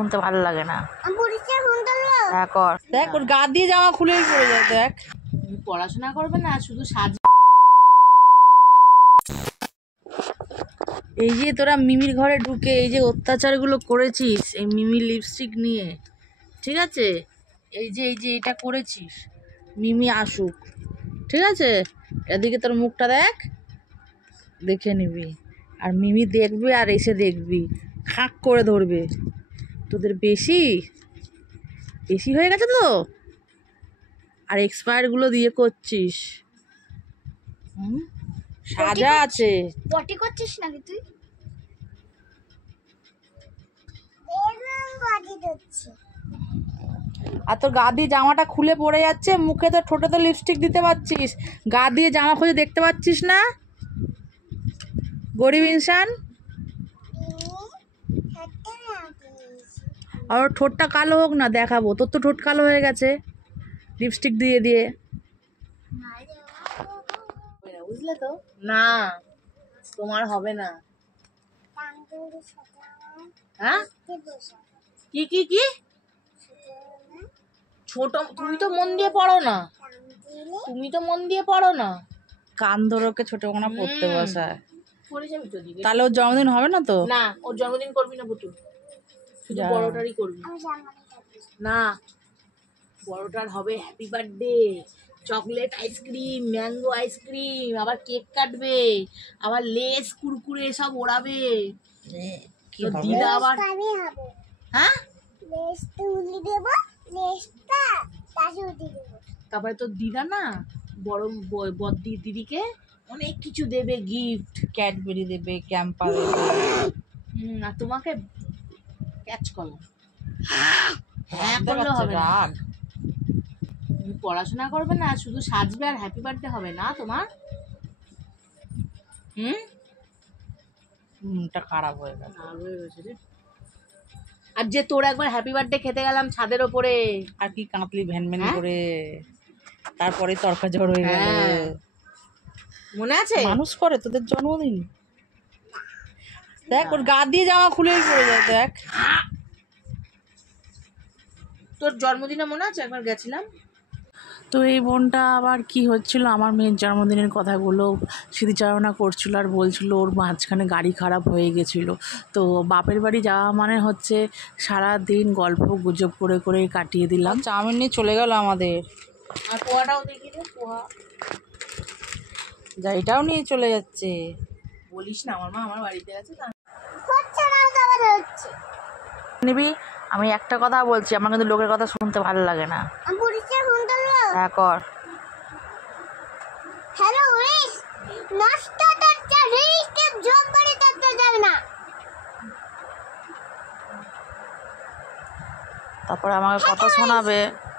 শুনতে ভালো লাগে না। হ্যাঁ কর। দেখ ওর গা দিয়ে জামা খুলেই পড়ে যায়। দেখ পড়াশোনা করবে না, শুধু সাজ। এই যে তোরা মিমির ঘরে ঢুকে এই যে অত্যাচারগুলো করেছিস, এই মিমি লিপস্টিক নিয়ে, ঠিক আছে? এই যে এটা করেছিস, মিমি আসুক, ঠিক আছে? এদিকে তোর মুখটা দেখ, দেখে নিবি। আর মিমি দেখবে আর এসে দেখবি, খাক করে ধরবে। তোদের বেশি হয়ে গেছে তো। আর এক্সপায়ারগুলো দিয়ে করছিস। সাজা আছে। পটি করছিস নাকি তুই? আর তোর গা দিয়ে জামাটা খুলে পড়ে যাচ্ছে, মুখে তো ঠোঁটে তো লিপস্টিক দিতে পারছিস, গা দিয়ে জামা খুলে দেখতে পাচ্ছিস না? গরিব ইনসান। আর ঠোঁটটা কালো হোক না, দেখাবো। তোর তো ঠোঁট কালো হয়ে গেছে লিপস্টিক দিয়ে দিয়ে, বুঝলে তো? না তোমার হবে না। হ্যাঁ কি কি কি ছোট? তুমি তো মন দিয়ে পড়ো না, কান ধরোকে ছোট কোনা পড়তে বসায়। তাহলে ওর জন্মদিন হবে না তো? না, ওর জন্মদিন করবি না বুটু, শুধু বড়টারই করবি। না, বড়টার হবে happy birthday, chocolate ice cream, mango ice cream, আবার কেক কাটবে, আবার লেস কুরকুরে সব ওড়াবে। দিদা আবার হ্যাঁ তারপরে তো দিদা না বড় দিদিকে অনেক কিছু দেবে, গিফট, ক্যাডবেরি দেবে, ক্যাম্পা দেবে। আর তোমাকে ক্যাচ কলা। হ্যাঁ করলে হবে না। তুমি পড়াশোনা করবে না, শুধু সাজবে আর হ্যাপি বার্থডে হবে না তোমার? মনটা খারাপ হয়ে গেছে রে। আর যে তোর একবার হ্যাপি বার্থডে খেতে গেলাম ছাদের ওপরে, আর কি কাঁপলি ভ্যান করে, তারপরে তরকা জ্বর হয়ে গেল, মনে আছে? মানুষ করে তোদের জন্মদিন। দেখ ওর গা দিয়ে জামা খুলেই পড়ে যায়। দেখ তোর জন্মদিনে মনে আছে একবার গেছিলাম। তো এই বোনটা আবার কি হচ্ছিল, আমার মেয়ের জন্মদিনের কথাগুলো স্মৃতিচারণা করছিল আর বলছিল ওর মাঝখানে গাড়ি খারাপ হয়ে গেছিলো। তো বাপের বাড়ি যাওয়া মানে হচ্ছে সারা দিন গল্প গুজব করে করে কাটিয়ে দিলাম। চাউমিন নিয়ে চলে গেল আমাদের। আর পোহাটাও দেখি রে, পোহা গাড়িটাও নিয়ে চলে যাচ্ছে। বলিস না, আমার মা আমার বাড়িতে আছে নিবি। আমি একটা কথা বলছি, আমার কিন্তু লোকের কথা শুনতে ভালো লাগে না। হ্যাঁ কর। হ্যালো রিস, নষ্ট করতে রিসকে জব বাড়ি করতে যাবে না। তারপরে আমাকে কথা শোনাবে।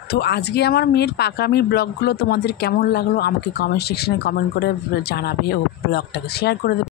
তো আজকে আমার মেয়ের পাকামির ব্লগগুলো তোমাদের কেমন লাগলো আমাকে কমেন্ট সেকশনে কমেন্ট করে জানাবে, ও ব্লগটাকে শেয়ার করে দেবে।